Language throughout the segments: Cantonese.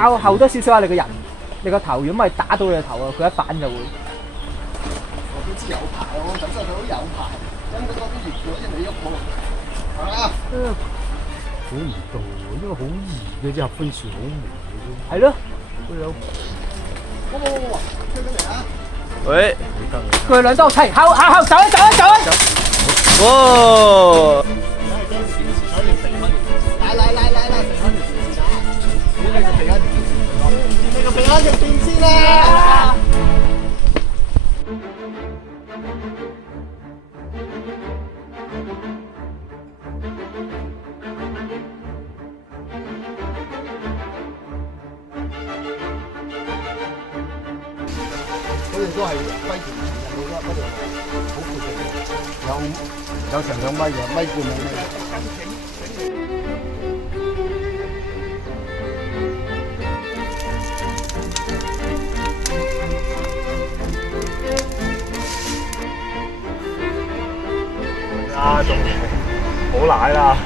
靠後多少少啊！你個人，你個頭如果唔係打到你個頭啊，佢一反就會。我都知有排，我感受到有排，因嗰啲熱咗先未喐過。啊！好唔到，因為好易嘅啫，合歡樹好霉嘅啫。係咯。哇！追緊嚟啊！喂，佢兩刀齊，後走啊走啊走啊！哇！嚟，你個平安條電線啦！嗰度都係龜田人哋嗰度好闊嘅，有成2米嘅，米半2米。啊，仲好奶啦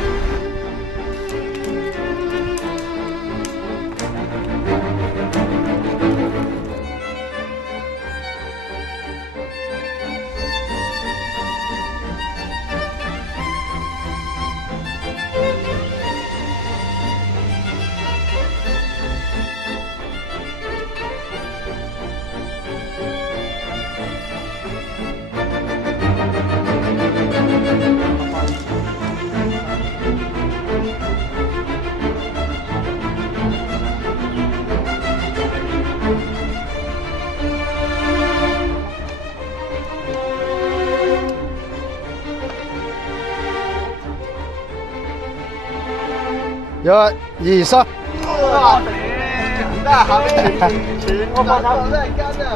！1、2、3。哇！頂，下面全我放頭都係跟啊！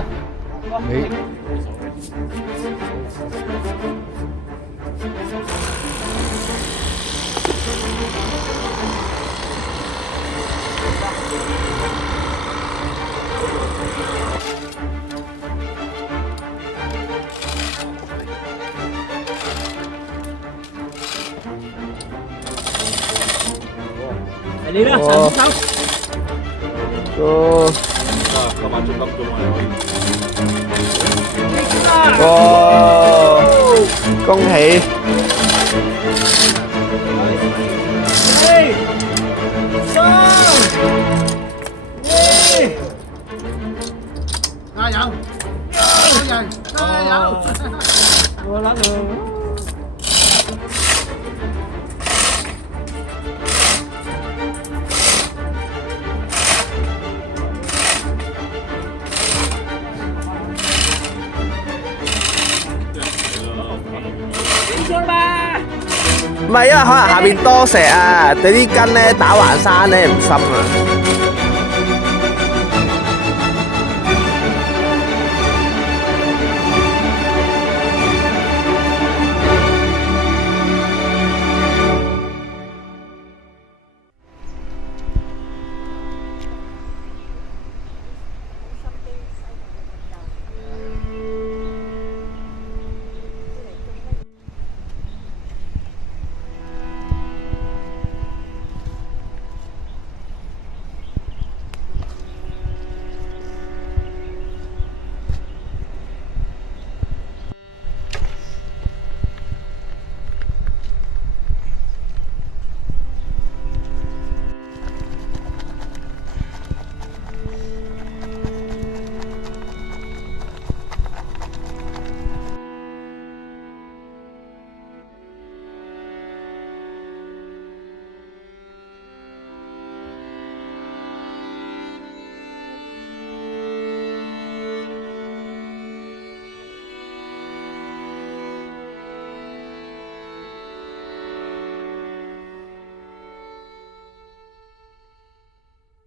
你你啦，手。都今晚仲金鐘哇！恭喜！加油！加油！我諗到。唔係，因為可能下邊多石啊，你啲根咧打橫山咧唔深啊。